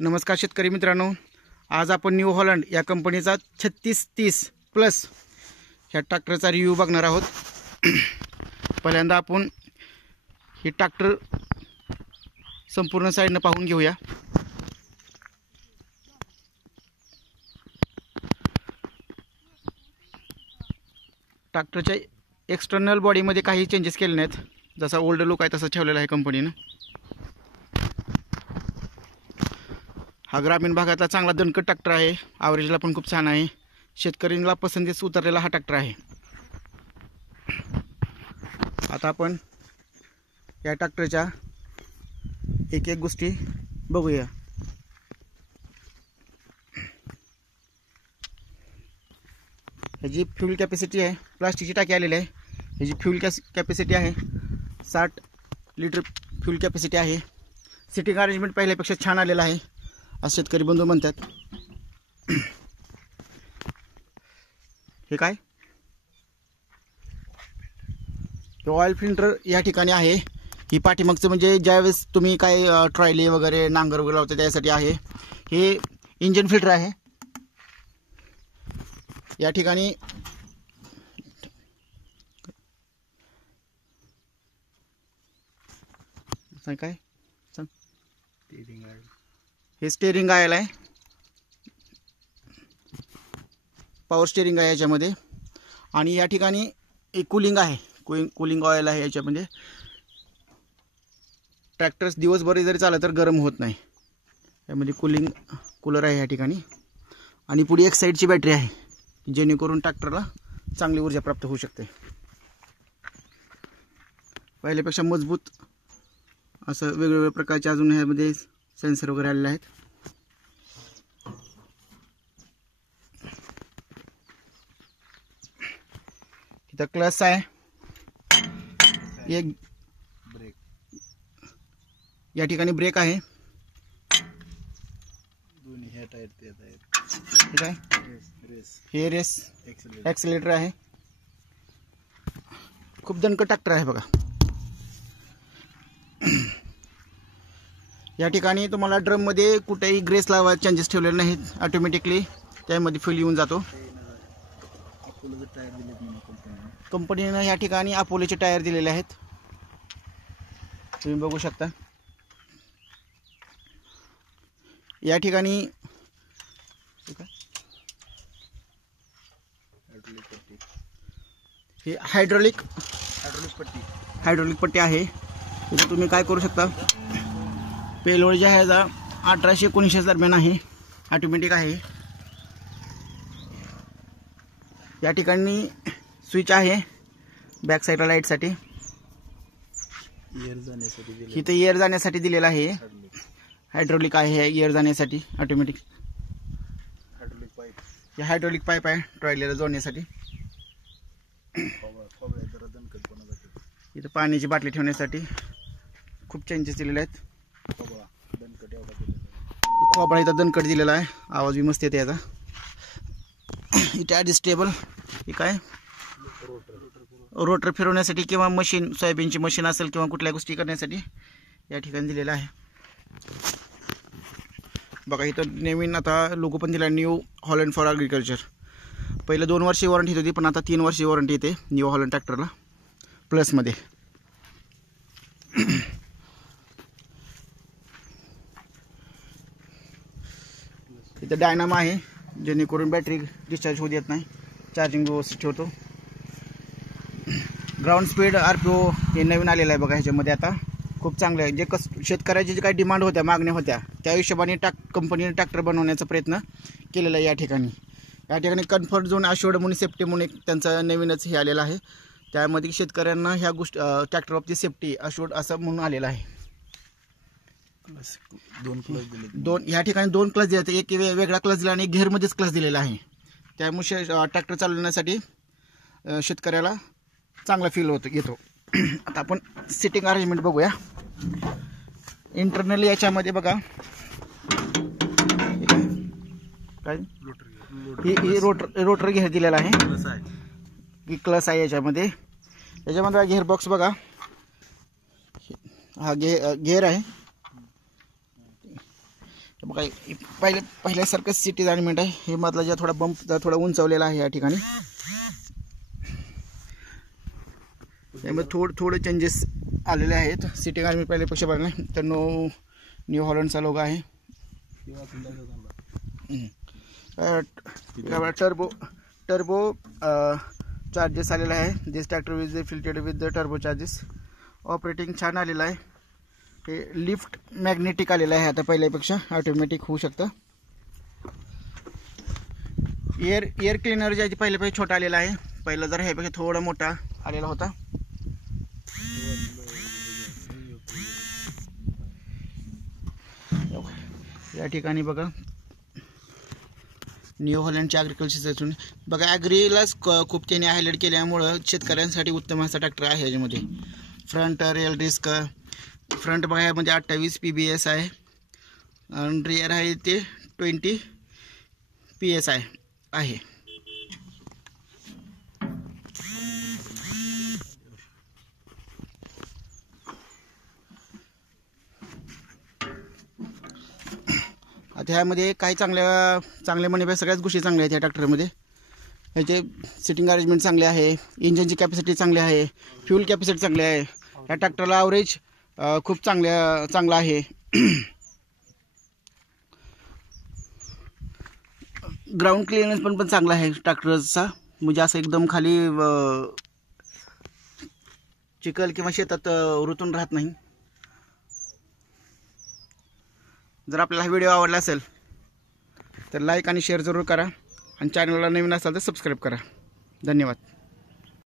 नमस्कार शेतकरी मित्रांनो, आज आपण न्यू हॉलंड या कंपनीचा 3630+ ह्या ट्रॅक्टरचा रिव्ह्यू बघणार आहोत। पहिल्यांदा आपण हे ट्रॅक्टर संपूर्ण साइडने पाहून घेऊया। ट्रॅक्टरच्या एक्सटर्नल बॉडीमध्ये काही चेंजेस केले नाहीत, जसा ओल्ड लुक आहे तसा ठेवलेला आहे कंपनीने। हा ग्रामीण भागातला चांगला दणकट ट्रॅक्टर आहे, ॲव्हरेजला पण खूप छान आहे, शेतकऱ्यांना पसंतीस उतरलेला हा ट्रॅक्टर आहे। आता आपण या ट्रॅक्टरच्या एक एक गोष्टी बघूया। ह्याची फ्यूल कॅपॅसिटी आहे, प्लास्टिकची टाकी आलेली आहे। ह्याची फ्यूल कॅपॅसिटी आहे 60 लिटर फ्यूल कॅपॅसिटी आहे। सिटिंग अरेंजमेंट पहिल्यापेक्षा छान आलेला आहे असं शेतकरी बंधू म्हणतात। हे काय, ऑइल फिल्टर या ठिकाणी आहे। ही पाठीमागचं म्हणजे ज्यावेळेस तुम्ही काय ट्रॉली वगैरे नांगर वगैरे लावता त्यासाठी आहे। हे इंजिन फिल्टर आहे। या ठिकाणी काय सांग, हे स्टीअरिंग ऑइल आहे, पॉवर स्टीअरिंग आहे याच्यामध्ये। आणि या ठिकाणी एक कूलिंग आहे, कूलिंग ऑइल आहे याच्यामध्ये। ट्रॅक्टर्स दिवसभर जरी चालला तर गरम होत नाही, यामध्ये कूलर आहे या ठिकाणी। आणि पुढे एक साईडची बॅटरी आहे, जेणेकरून ट्रॅक्टरला चांगली ऊर्जा प्राप्त होऊ शकते। पहिल्यापेक्षा मजबूत असं वेगवेगळ्या प्रकारचे अजून ह्यामध्ये सेन्सर वगैरे आलेले आहेत। इथं क्लच आहे, एक ब्रेक, या ठिकाणी ब्रेक आहे। दोन्ही ह्या टायर ते आहेत, ठीक आहे। हे रेस एक्सेलेटर आहे। खूप दणकट ट्रॅक्टर आहे बघा। या ठिकाणी तुम्हाला ड्रम मध्ये कुठेही ग्रेस लावायचे चेंजेस ठेवलेले नाहीत, ऑटोमॅटिकली त्यामध्ये फुल येऊन जातो। कंपनीने या ठिकाणी अपोलोचे टायर दिलेले आहेत, तुम्ही बघू शकता। या ठिकाणी हे हायड्रोलिक पट्टी आहे। तिथे तुम्ही काय करू शकता, पेलोड जे आहे 1819 दरम्यान आहे, ऑटोमॅटिक आहे। या ठिकाणी स्विच आहे बॅक साईडला लाईटसाठी, इथे एअर जाण्यासाठी दिलेला आहे। हायड्रोलिक आहे एअर जाण्यासाठी, ऑटोमॅटिक हायड्रोलिक पाईप आहे ट्रॉलीला जोडण्यासाठी। इथं पाण्याची बाटली ठेवण्यासाठी खूप चेंजेस दिलेले आहेत। खोबळा इथं दणकट दिलेला आहे, आवाज बी मस्त येते याचा। इथे ॲडजस्टेबल हे काय रोटर फिरवण्यासाठी किंवा मशीन, सोयाबीनची मशीन असेल किंवा कुठल्या गोष्टी करण्यासाठी या ठिकाणी दिलेलं आहे बघा। इथं नवीन आता लोगो पण दिला, न्यू हॉलंड फॉर ॲग्रिकल्चर। पहिले 2 वर्षी वॉरंटी होती, पण आता 3 वर्षी वॉरंटी येते न्यू हॉलंड ट्रॅक्टरला प्लसमध्ये। इथं डायनामो आहे, जेणेकरून बॅटरी डिस्चार्ज होऊ देत नाही, चार्जिंग व्यवस्थित ठेवतो। ग्राउंड स्पीड RPO हे नवीन आलेलं आहे बघा ह्याच्यामध्ये, आता खूप चांगलं आहे। जे शेतकऱ्याची जे काही डिमांड होत्या, मागण्या होत्या, त्या हिशोबाने कंपनीने ट्रॅक्टर बनवण्याचा प्रयत्न केलेला आहे। या ठिकाणी कम्फर्ट झोन अशोर्ड म्हणून सेफ्टी म्हणून एक त्यांचा नवीनच हे आलेलं आहे, त्यामध्ये शेतकऱ्यांना ह्या गोष्टी tractor of the safety assured असं म्हणून आलेलं आहे। या ठिकाणी 2 क्लच दिले, एक वेगळा क्लच दिला आणि एक घेरमध्येच क्लच दिलेला आहे, त्यामुळे ट्रॅक्टर चालवण्यासाठी शेतकऱ्याला चांगला फील येतो। आता आपण सिटिंग अरेंजमेंट बघूया। इंटरनली याच्यामध्ये बघा काय ही रोटर घेर दिलेला आहे, की क्लच आहे याच्यामध्ये। गिअरबॉक्स बघा, हा गेअर आहे, तर बघा पहिल्यासारखं सिटी अरेंजमेंट आहे. हे मधला जे थोडा बंप थोडा उंचावलेला आहे या ठिकाणी. त्यामुळे थोडे चेंजेस आलेले आहेत. सिटी अरेंजमेंट पहिल्यापेक्षा बघा तर न्यू हॉलंडचा लोगो आहे. टर्बो चार्जेस आलेला आहे. This tractor is fitted with the turbo charges. Operating छान आलेलं आहे. हे लिफ्ट मॅग्नेटिक आलेलं आहे आता पहिल्यापेक्षा. ऑटोमॅटिक होऊ शकतं. एअर क्लिनर जे आहे पहिल्यापेक्षा छोटा आलेला आहे. पहिला जर ह्यापेक्षा थोडा मोठा आलेला होता. या ठिकाणी बघा न्यू हॉलंडच्या ॲग्रिकल्चरचं बघा. ॲग्रीलाच खूप त्याने हायलाईट केल्यामुळं शेतकऱ्यांसाठी उत्तम असा ट्रॅक्टर आहे. याच्यामध्ये फ्रंट रिअल डिस्क. फ्रंट बघा यामध्ये 28 PBS आहे आणि रिअर आहे ते 20 PSI आहे. आता ह्यामध्ये काही चांगले म्हणे सगळ्याच गोष्टी चांगल्या आहेत या ट्रॅक्टरमध्ये. ह्याचे सिटिंग अरेंजमेंट चांगले आहे. इंजिनची कॅपॅसिटी चांगली आहे. फ्यूल कॅपॅसिटी चांगली आहे. या ट्रॅक्टरला ॲव्हरेज खूप चांगला आहे. ग्राउंड क्लिअरन्स पण चांगला आहे ट्रॅक्टरचा. म्हणजे असं एकदम खाली चिखल किंवा शेतात रुतून राहत नाही. जर आपल्याला हा व्हिडिओ आवडला असेल तर लाईक आणि शेअर जरूर करा आणि चॅनलला नवीन असाल तर सबस्क्राईब करा. धन्यवाद.